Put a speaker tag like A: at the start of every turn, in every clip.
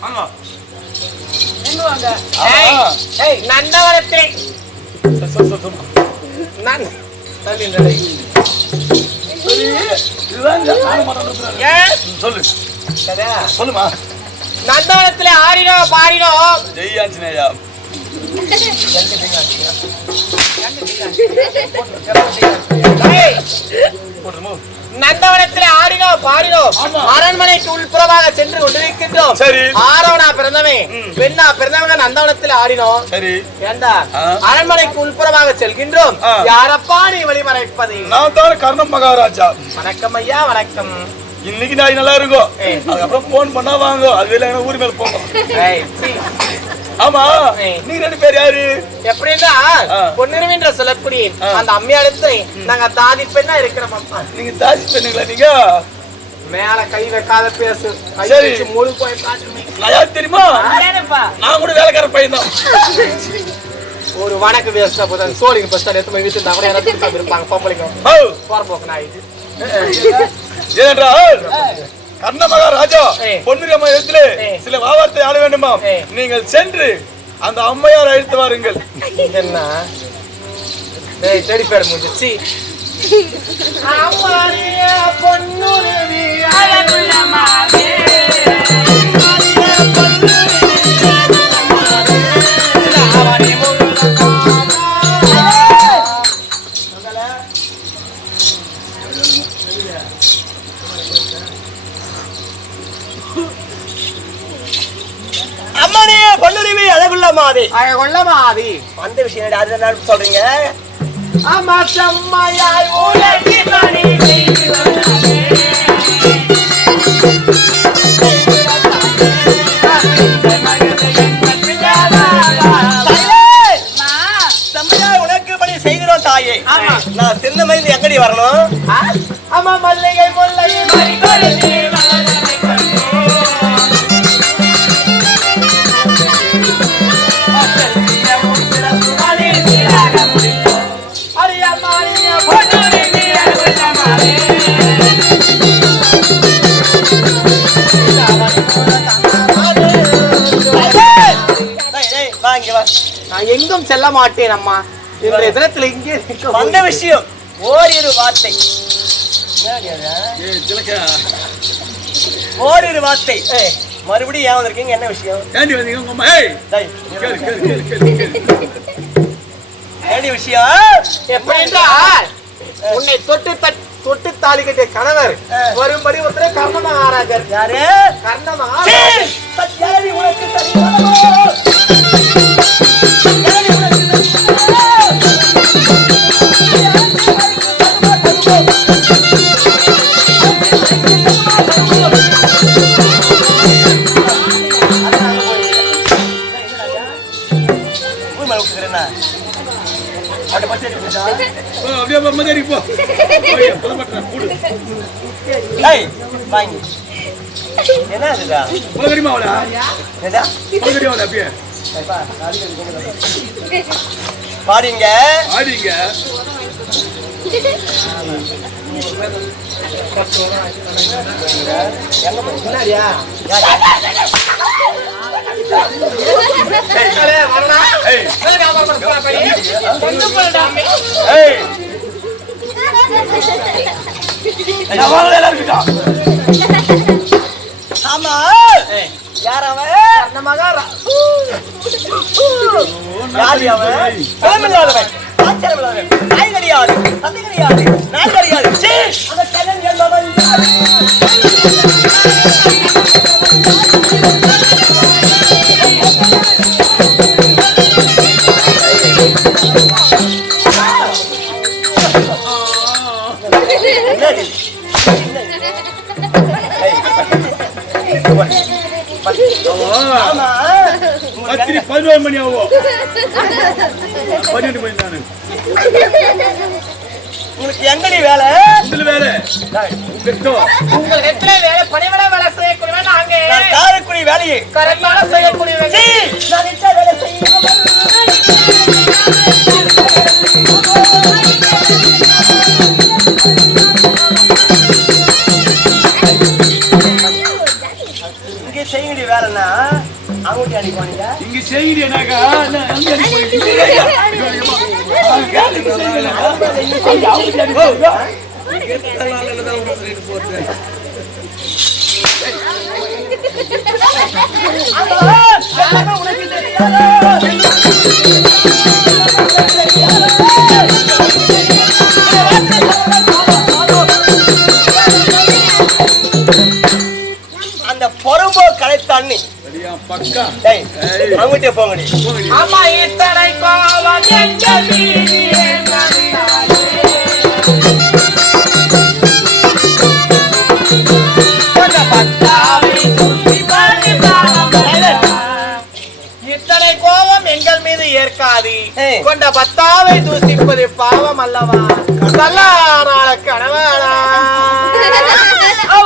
A: ஆமா
B: ஏய், ஏய், நந்தவனத்திலே
A: சொல்லு,
B: நான் தள்ளி நிலை.
A: சொல்லு சொல்லுமா
B: ஆடினோ பாடினோ நந்தவனத்திலே ஆடினோ பாடினோ
A: ஆமா.
B: அரண்மனைக்கு உள்புறமாக சென்று கொண்டிருக்கின்றோம்
A: சரி.
B: ஆரோனா பிறந்தவன்
A: ம்.
B: பெண்ணா பிறந்தவங்க நந்தவனத்தில் ஆடினோம்
A: சரி
B: ஏண்டா. அரண்மனைக்கு உள்புறமாக செல்கின்றோம். யாரப்பா நீ வழிமறைப்பது
A: நான் தான் கர்ணம் மகாராஜா
B: வணக்கம் ஐயா வணக்கம்
A: இன்னைக்கு நாய் நல்லா இருக்கும். அதுக்கப்புறம் போன் பண்ணா வாங்க. அது எங்க ஊர் மேல
B: சீ.
A: ஆமா. நீங்க ரெண்டு பேர் யாரு?
B: எப்படின்னா
A: ஆ.
B: பொன்னிறவின்ற சொல்லக்கூடிய. அந்த அம்மையாளத்தை நாங்க தாதி பெண்ணா இருக்கிறோம் அப்பா.
A: நீங்க தாசி பண்ணுங்களா நீங்க?
B: மேல கை வைக்காத பேசு.
A: சரி.
B: முழு போய்
A: நான் தெரியுமா? நான் கூட வேலைக்கார பையன் தான்.
B: ஒரு வணக்கு வேஸ்டா போதும். சோழிங்க பஸ் ஸ்டாண்ட் எடுத்து போய் வீட்டு கூட எனக்கு திருப்பி இருப்பாங்க பொம்பளைங்க. போற போக்கு நான் இது.
A: ஏனென்றால் கர்ண மகாராஜா
B: ஏய்.
A: பொன்னிரி அம்மா இடத்திலே. சில வாவார்த்தை ஆட வேண்டுமா. நீங்கள் சென்று அந்த அம்மையார் அழைத்து வாருங்கள்.
B: என்ன டேய் தேடி பேர் அம்மாடிய பொன்னுருவி அழகுள்ள
C: அந்த அது என்ன சொல்றீங்க?
B: ஆமா செம்மையாய் உலகி பணி
C: நான்
B: எங்கும் செல்ல மாட்டேன் அம்மா. இன்றைய தினத்தில் இங்கே
C: வந்த விஷயம் ஓரிரு வார்த்தை. ஓரிரு வார்த்தை. மறுபடியும் ஏன் வந்திருக்கீங்க? என்ன விஷயம்?
A: ஏண்டி வந்தீங்க? உங்க அம்மா ஏய்.
C: டேய்,
A: கேளு கேளு கேளு கேளு கேளு
C: ஏண்டி விஷயம்?
B: எப்படி என்றால் உன்னை தொட்டு தட்- தொட்டு தாலி கட்டிய கணவர். வரும்படி ஒருத்தரே கர்ண மகாராஜர்
C: யாரு?
B: கர்ண
C: சீ!
B: மகாராஜர்
C: சத்யாதி உனக்கு வாங்கி. என்ன இதுடா?
A: உனக்கு தெரியுமா அவளை?
C: என்னடா?
A: உனக்கு தெரியுமா அவளை அப்படியே?
C: பாடிங்க.
B: என்னடியா
A: ஏய்,
C: யார் அவன்
B: கர்ண மகாரா
C: யாரு அவன் கோமில்லாதவன் ஆச்சரியமில்லாதவன். நாய் கிடையாது தந்தை கிடையாது நாய் கிடையாது! அந்த கண்ணன் என்பவன் யார்?
A: ராத்திரி பதினோரு மணி ஆகும். பன்னெண்டு மணி நானு
C: உங்களுக்கு எங்கடி வேலை
A: இதுல
B: உங்கள் நெத்தில வேலை பணிவிட வேலை செய்யக்கூடியவன் நாங்க.
C: காரக்குடி வேலையை
B: கரெக்டான செய்யக்கூடியவன்
C: சீ! நான் வேலை செய்யாமல் செய்யுங்கடி வேறன்னா அவங்க அடி போனீங்க?
A: இங்க செய்யறேனாக்கா நான் அங்க அடி
C: டேய் அவங்ககிட்ட போங்கடி.
B: அம்மா இத்தனை கோலம் எங்கள் மீது? இத்தனை கோபம் எங்கள் ஏற்காது. கொண்ட பத்தாவை தூசிப்பது பாவம் அல்லவா? கல்லானால கணவனா.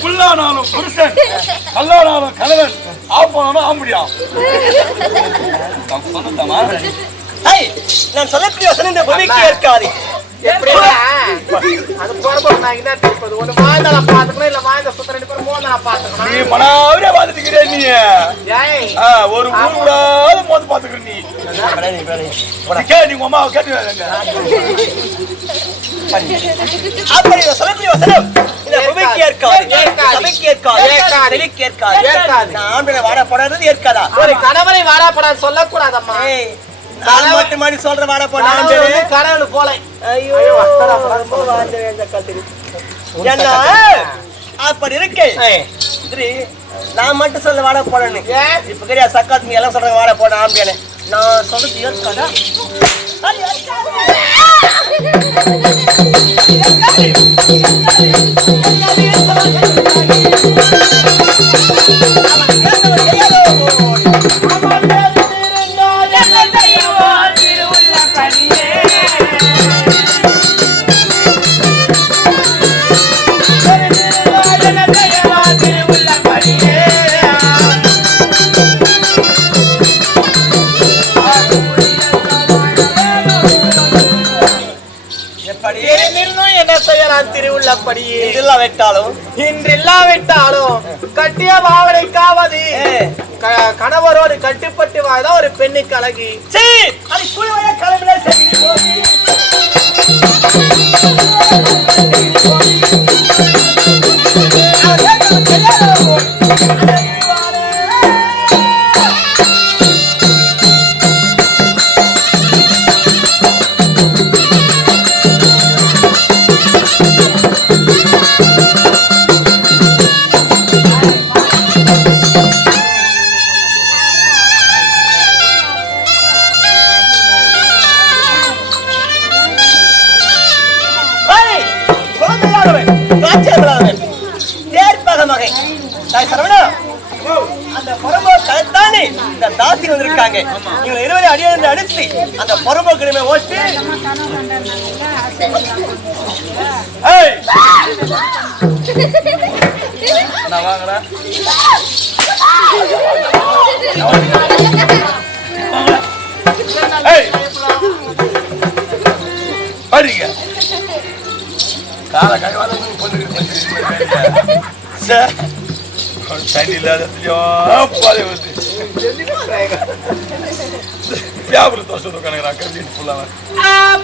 A: புல்லானாலும் புருஷன் கல்லானாலும் கணவன் ஆப்பானாலும் ஆம்படியா?
C: நான் சொல்லக்கூடிய வசனம் இந்த பூமிக்கு ஏற்காது.
A: நீ
B: பாத்துக்கணும்
A: மனாவரே பாத்துட்டு நீ ஒரு ஊர் விடாத மோந்து பாத்துக்கிற நீ. கே நீ உங்க அம்மாவை கேட்டு
C: அப்படி வசனம். இந்த பூமிக்கு ஏற்காது.
B: ஏற்காது.
C: சபைக்கு ஏற்காது
B: ஏற்காது.
C: செவிக்கு ஏற்காது
B: ஏற்காது.
C: நான் ஆம்பளை வாட போடாதது ஏற்காதா?
B: ஒரு கணவனை வாராப்படாது சொல்லக்கூடாதம்மா.
C: மட்டும் மாதிரி சொல்ற
B: கணவன் வந்து கடவுள் போல
C: ஐயோ ரொம்ப வாழ்ந்த இந்த கத்திரி என்ன. அப்படி இருக்கு நான் மட்டும் சொல்ல வாட போடன்னு
B: ஏன்?
C: இப்ப கிடையாது சக்காத்து நீ எல்லாம் சொல்றாங்க வாட போட ஆம்பளை நான் சொல்றது அது ஏற்காது.
B: என்ன செய்யலாம் திருவுள்ளப்படியே.
C: இதெல்லாம் வெட்டாலும்
B: இன்றில்லாவிட்டாலும் கட்டிய பாவனைக்காவது
C: ஏய்.
B: க- கணவரோடு கட்டுப்பட்டு வாழ்தான் ஒரு பெண்ணுக்கு அழகி.
C: சீ. அது குழுவைய கிளம்பின சரி அந்த பொறம்போ கிழமை ஓட்டு.
A: ஏய்! நான் வாங்குறேன் ஏய்! பாருங்க. கால பொண்ணு சார். தண்ணி பாதை வந்து வியாபாரம் தோசை கணக்கு கம்மின்னு ஃபுல்லாக
B: ஆ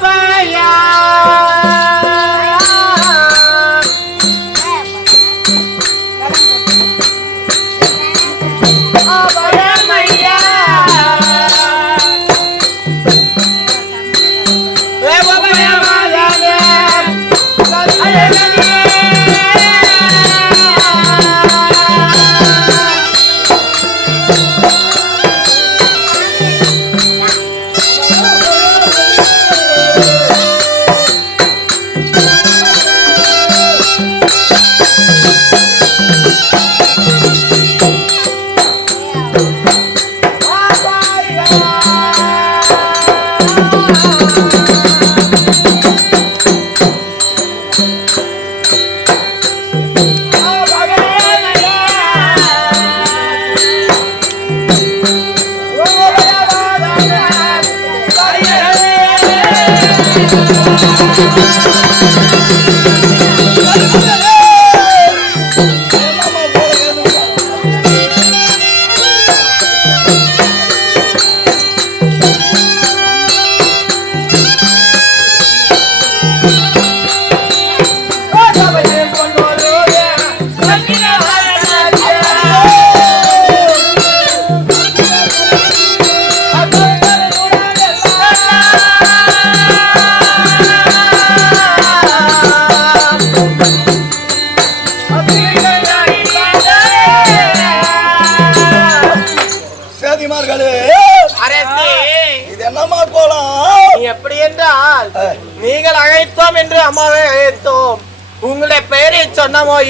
D: சேதிமார்களே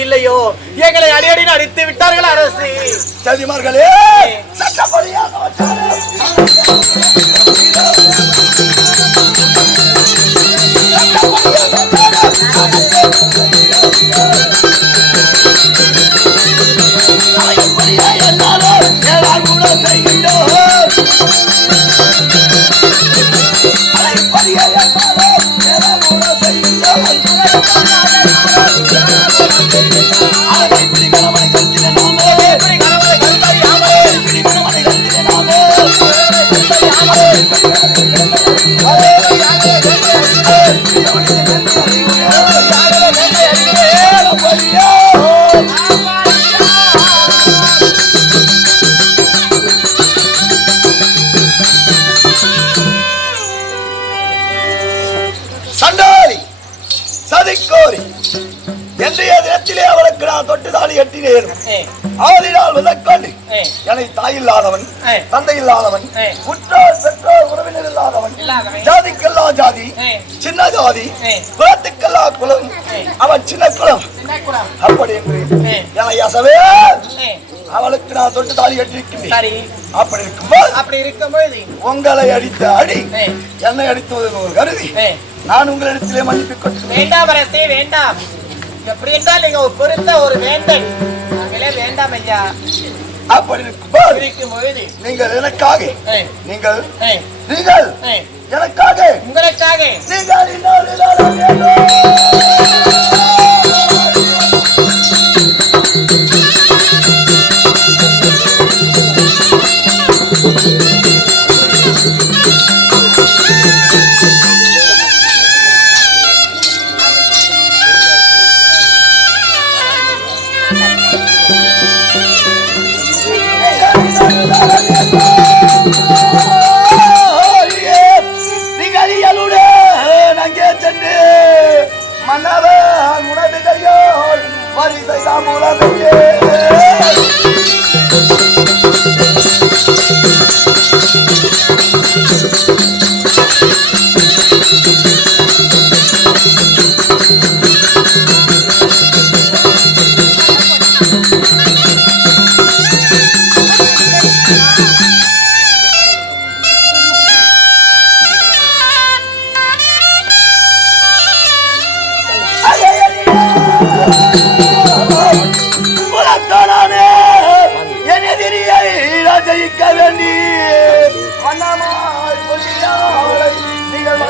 B: இல்லையோ? எங்களை அடியடி அடித்து விட்டார்கள் அரசு.
D: சதிமார்களே சட்டப்படியாக வச்சாரு. சண்டாளி ஜாதிக்கெல்லாம் ஜாதி. சின்ன ஜாதி. குலத்துக்கெல்லாம் குலம். அவன் சின்ன குலம். அப்படி என்று அவளுக்கு நான் தொட்டு தாலி கட்டிருக்கின்றேன்
B: சரி.
D: அப்படி இருக்கும்போது
B: அப்படி இருக்கும்போது.
D: உங்களை அடித்த அடி என்னை அடித்தது ஒரு கருதி நான் உங்களிடத்திலே மன்னிப்பு கொண்டு
B: வேண்டாம் அரசே வேண்டாம். எப்படி என்றால் நீங்க ஒரு பொருத்த ஒரு வேந்தன். நாங்களே வேண்டாம் ஐயா.
D: அப்படி இருக்கும்போது நீங்கள் எனக்காக நீங்கள் நீங்கள் எனக்காக
B: உங்களுக்காக.
D: நீங்கள் இன்னொரு உலகத்தோடானே என் எதிரியை ஜெயிக்க வேண்டி வண்ணமாய் நீங்கள்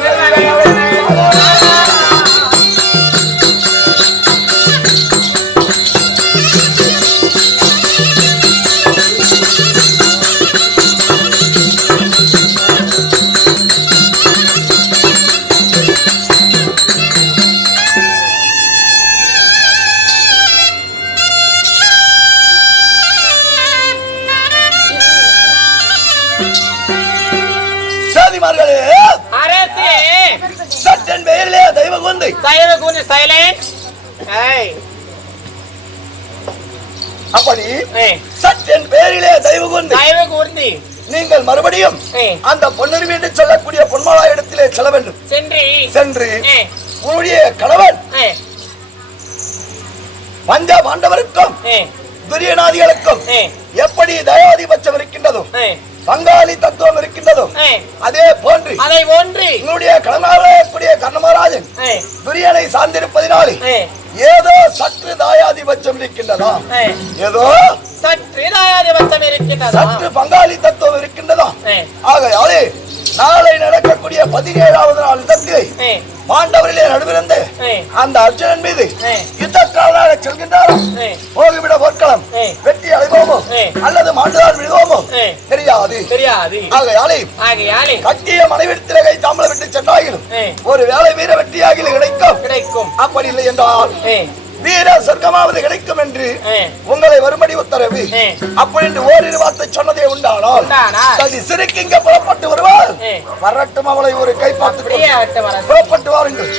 D: அந்த பொன்னுரிமை என்று சொல்லக்கூடிய பொன்மாலா இடத்திலே செல்ல வேண்டும்.
B: சென்று.
D: சென்று உன்னுடைய கணவன் பஞ்ச பாண்டவருக்கும் துரியநாதிகளுக்கும் எப்படி தயாதிபட்சம் இருக்கின்றதோ பங்காளி தத்துவம் இருக்கின்றதோ
B: ஏய்
D: அதே போன்று
B: அதை ஒன்று
D: உன்னுடைய கடனாளக்கூடிய கர்ணமராஜன் துரியனை சார்ந்திருப்பதினாலே ஏதோ சற்று தாயாதிபட்சம் இருக்கின்றதா? ஏதோ
B: சற்று தாயாதிபட்சம் இருக்கின்றதா?
D: சற்று பங்காளி தத்துவம் இருக்கின்றதா? ஆகையாலே நாளை நடக்கக்கூடிய பதினேழாவது நாள்
C: ஏ,
D: பாண்டவரிலே நடுவிருந்து அந்த அர்ஜுனன் மீது செல்கின்றாராம்
C: ஏ,
D: போகிவிட போர்க்களம். வெற்றி அடைவோமோ. அல்லது மாண்டுதான் விடுவோமோ. தெரியாது.
C: தெரியாது.
D: ஆகையாலே
C: ஆகையாலே.
D: கட்டிய மனைவிடத்திலே கை விட்டு சென்றாயிலும் ஒரு வேலை வீர வெற்றியாகில் கிடைக்கும்.
C: கிடைக்கும்.
D: அப்படி இல்லை என்றால் வீர சொர்க்கமாவது கிடைக்கும் என்று உங்களை வரும்படி உத்தரவு. அப்படி என்று ஓரிரு வார்த்தை சொன்னதே உண்டானால் சிறுக்கு இங்க புறப்பட்டு. வரட்டும் அவளை ஒரு கை பார்த்து. புறப்பட்டு வாருங்கள்